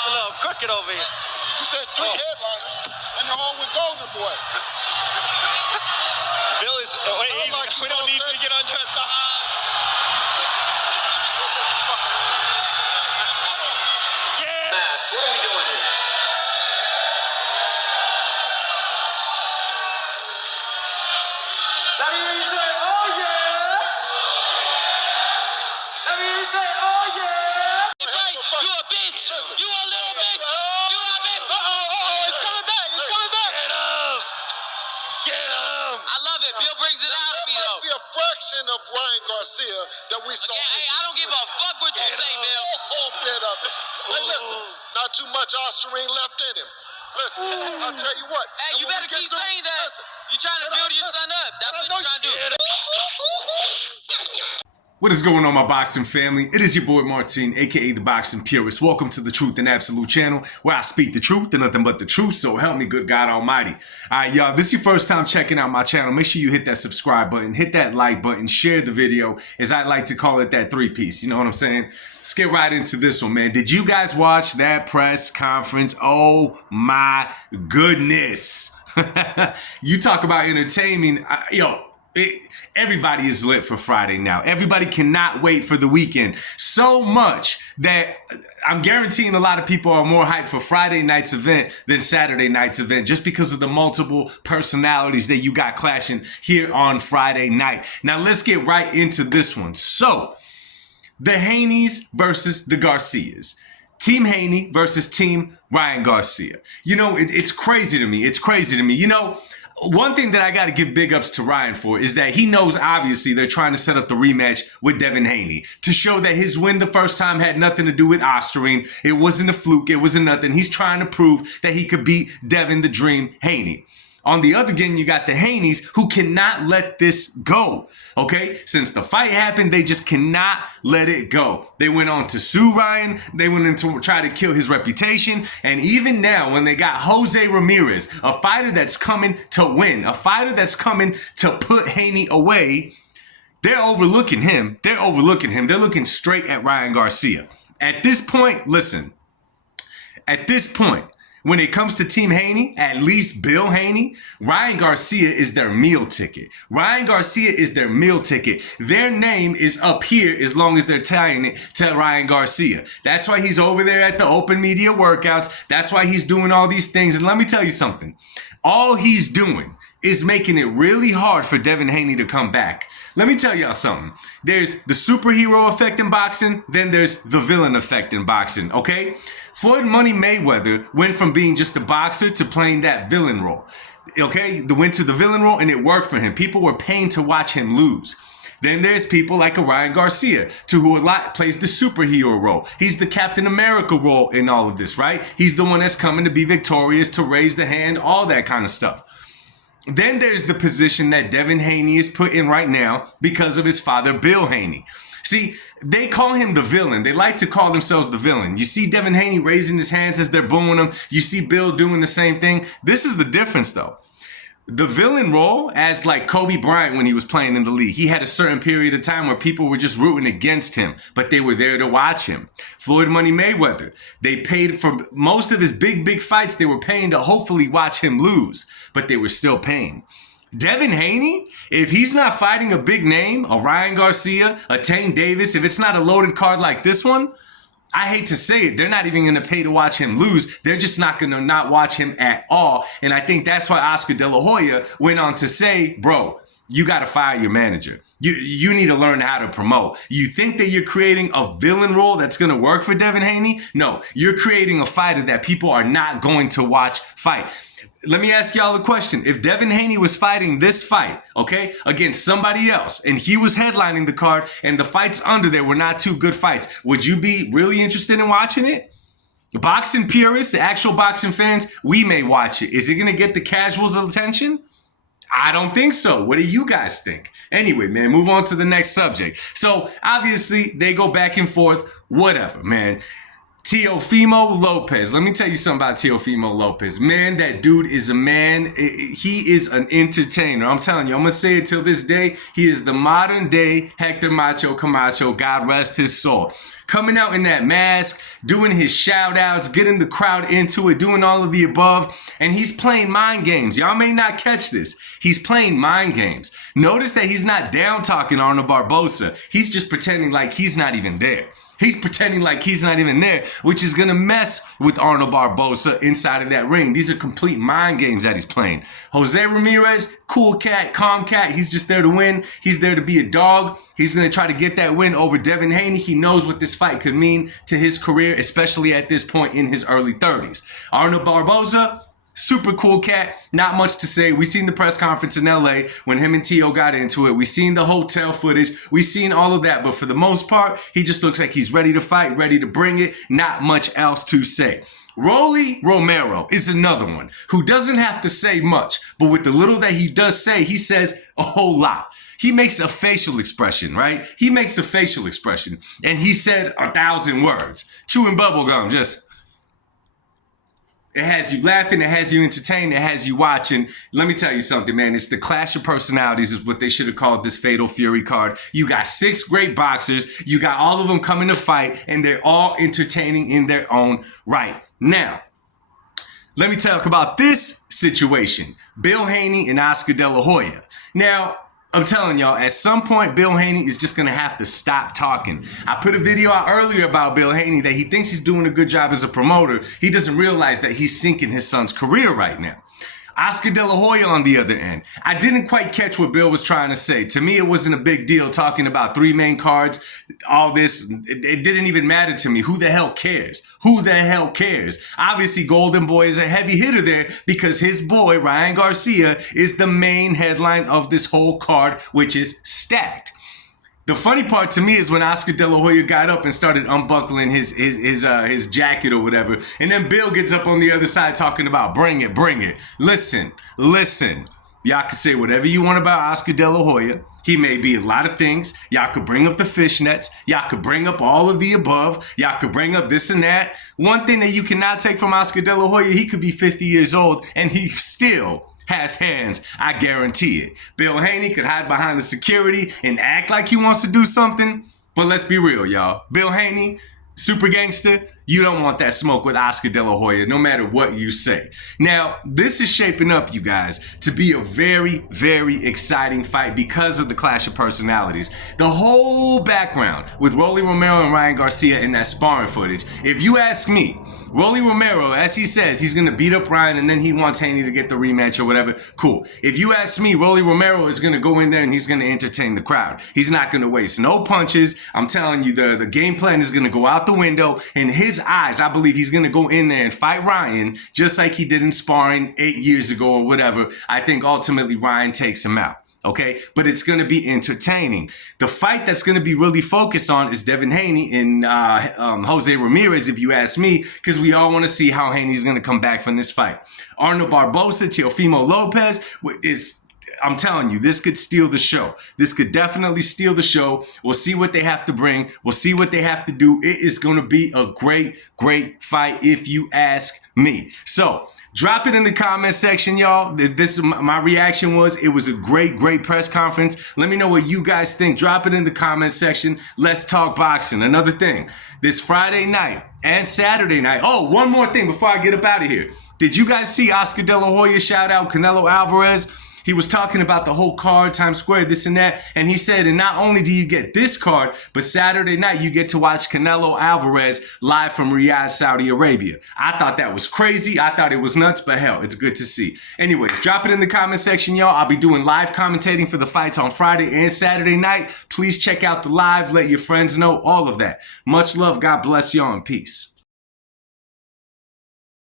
It's a little crooked over here. You said 3 headliners, and they're all with Golden Boy. Bill is. Wait, like we don't need you to get undressed. Yeah. Mask. What are we doing here? Let me hear you say, oh yeah. Let me hear you say, oh yeah. Right, you a bitch. You a little bitch. You a bitch. It's coming back. It's coming back. Get him. Get him. I love it. Bill brings it out of me, That though. might be a fraction of Ryan Garcia that we saw. Okay, hey, I don't give a fuck what you say, Bill. A whole bit of it. Hey, listen, not too much Ostarine left in him. Listen, I'll tell you what. Hey, you better keep saying that. You trying to build your son up. That's what you're trying to do. What is going on, my boxing family? It is your boy Martin, aka the Boxing Purist. Welcome to the Truth and Absolute channel, where I speak the truth and nothing but the truth. So help me, good God Almighty. All right, y'all. This is your first time checking out my channel. Make sure you hit that subscribe button, hit that like button, share the video, as I like to call it, that 3-piece. You know what I'm saying? Let's get right into this one, man. Did you guys watch that press conference? Oh my goodness! You talk about entertaining, everybody is lit for Friday now. Everybody cannot wait for the weekend. So much that I'm guaranteeing a lot of people are more hyped for Friday night's event than Saturday night's event, just because of the multiple personalities that you got clashing here on Friday night. Now let's get right into this one. So, the Haneys versus the Garcias. Team Haney versus Team Ryan Garcia. You know, it's crazy to me. It's crazy to me. You know, one thing that I got to give big ups to Ryan for is that he knows, obviously, they're trying to set up the rematch with Devin Haney to show that his win the first time had nothing to do with Ostarine. It wasn't a fluke. It wasn't nothing. He's trying to prove that he could beat Devin the Dream Haney. On the other end, you got the Haneys, who cannot let this go, okay? Since the fight happened, they just cannot let it go. They went on to sue Ryan. They went in to try to kill his reputation. And even now, when they got Jose Ramirez, a fighter that's coming to win, a fighter that's coming to put Haney away, they're overlooking him. They're overlooking him. They're looking straight at Ryan Garcia. At this point, listen, at this point, when it comes to Team Haney, at least Bill Haney, Ryan Garcia is their meal ticket. Ryan Garcia is their meal ticket. Their name is up here as long as they're tying it to Ryan Garcia. That's why he's over there at the open media workouts. That's why he's doing all these things. And let me tell you something. All he's doing is making it really hard for Devin Haney to come back. Let me tell y'all something. There's the superhero effect in boxing, then there's the villain effect in boxing, okay? Floyd Money Mayweather went from being just a boxer to playing that villain role, okay? Went to the villain role and it worked for him. People were paying to watch him lose. Then there's people like a Ryan Garcia, who a lot plays the superhero role. He's the Captain America role in all of this, right? He's the one that's coming to be victorious, to raise the hand, all that kind of stuff. Then there's the position that Devin Haney is put in right now because of his father, Bill Haney. See, they call him the villain. They like to call themselves the villain. You see Devin Haney raising his hands as they're booing him. You see Bill doing the same thing. This is the difference, though. The villain role, as like Kobe Bryant when he was playing in the league, he had a certain period of time where people were just rooting against him, but they were there to watch him. Floyd Money Mayweather, they paid for most of his big fights. They were paying to hopefully watch him lose, but they were still paying. Devin Haney, if he's not fighting a big name, a Ryan Garcia, a Tank Davis, if it's not a loaded card like this one, I hate to say it, they're not even going to pay to watch him lose. They're just not going to not watch him at all. And I think that's why Oscar De La Hoya went on to say, bro, you got to fire your manager. You need to learn how to promote. You think that you're creating a villain role that's going to work for Devin Haney? No, you're creating a fighter that people are not going to watch fight. Let me ask y'all a question. If Devin Haney was fighting this fight, okay, against somebody else, and he was headlining the card, and the fights under there were not two good fights, would you be really interested in watching it? Boxing purists, the actual boxing fans, we may watch it. Is it going to get the casuals' attention? I don't think so. What do you guys think? Anyway, man, move on to the next subject. So, obviously, they go back and forth, whatever, man. Teofimo Lopez. Let me tell you something about Teofimo Lopez. Man, that dude is a man. He is an entertainer. I'm telling you, I'm going to say it till this day. He is the modern day Hector Macho Camacho. God rest his soul. Coming out in that mask, doing his shout outs, getting the crowd into it, doing all of the above. And he's playing mind games. Y'all may not catch this. He's playing mind games. Notice that he's not down talking Arnold Barboza. He's just pretending like he's not even there. He's pretending like he's not even there, which is going to mess with Arnold Barboza inside of that ring. These are complete mind games that he's playing. Jose Ramirez, cool cat, calm cat. He's just there to win. He's there to be a dog. He's going to try to get that win over Devin Haney. He knows what this fight could mean to his career, especially at this point in his early 30s. Arnold Barboza, super cool cat, not much to say. We seen the press conference in LA when him and Tio got into it. We seen the hotel footage. We seen all of that. But for the most part, he just looks like he's ready to fight, ready to bring it. Not much else to say. Rolly Romero is another one who doesn't have to say much, but with the little that he does say, he says a whole lot. He makes a facial expression, right? He makes a facial expression, and he said 1,000 words. Chewing bubblegum, just... It has you laughing, it has you entertained, it has you watching. Let me tell you something, man. It's the clash of personalities is what they should have called this Fatal Fury card. You got 6 great boxers. You got all of them coming to fight, and they're all entertaining in their own right. Now, let me talk about this situation. Bill Haney and Oscar De La Hoya. Now, I'm telling y'all, at some point, Bill Haney is just going to have to stop talking. I put a video out earlier about Bill Haney that he thinks he's doing a good job as a promoter. He doesn't realize that he's sinking his son's career right now. Oscar De La Hoya on the other end. I didn't quite catch what Bill was trying to say. To me, it wasn't a big deal talking about 3 main cards, all this. It didn't even matter to me. Who the hell cares? Who the hell cares? Obviously, Golden Boy is a heavy hitter there because his boy, Ryan Garcia, is the main headline of this whole card, which is stacked. The funny part to me is when Oscar De La Hoya got up and started unbuckling his jacket or whatever, and then Bill gets up on the other side talking about bring it, bring it. Listen. Y'all can say whatever you want about Oscar De La Hoya. He may be a lot of things. Y'all could bring up the fishnets. Y'all could bring up all of the above. Y'all could bring up this and that. One thing that you cannot take from Oscar De La Hoya, he could be 50 years old and he still has hands, I guarantee it. Bill Haney could hide behind the security and act like he wants to do something, but let's be real, y'all. Bill Haney, super gangster, you don't want that smoke with Oscar De La Hoya, no matter what you say. Now, this is shaping up, you guys, to be a very, very exciting fight because of the clash of personalities. The whole background with Rolly Romero and Ryan Garcia in that sparring footage, if you ask me, Rolly Romero, as he says, he's going to beat up Ryan and then he wants Haney to get the rematch or whatever. Cool. If you ask me, Rolly Romero is going to go in there and he's going to entertain the crowd. He's not going to waste no punches. I'm telling you, the game plan is going to go out the window. In his eyes, I believe he's going to go in there and fight Ryan just like he did in sparring 8 years ago or whatever. I think ultimately Ryan takes him out. Okay, but it's going to be entertaining. The fight that's going to be really focused on is Devin Haney and Jose Ramirez, if you ask me, because we all want to see how Haney's going to come back from this fight. Arnold Barboza, Teofimo Lopez, I'm telling you, this could steal the show. This could definitely steal the show. We'll see what they have to bring. We'll see what they have to do. It is going to be a great, great fight if you ask me. So, drop it in the comment section, y'all. My reaction was, it was a great, great press conference. Let me know what you guys think. Drop it in the comment section. Let's talk boxing. Another thing, this Friday night and Saturday night. Oh, one more thing before I get up out of here. Did you guys see Oscar De La Hoya shout out Canelo Alvarez? He was talking about the whole card, Times Square, this and that. And he said, and not only do you get this card, but Saturday night you get to watch Canelo Alvarez live from Riyadh, Saudi Arabia. I thought that was crazy. I thought it was nuts, but hell, it's good to see. Anyways, drop it in the comment section, y'all. I'll be doing live commentating for the fights on Friday and Saturday night. Please check out the live. Let your friends know, all of that. Much love. God bless y'all and peace.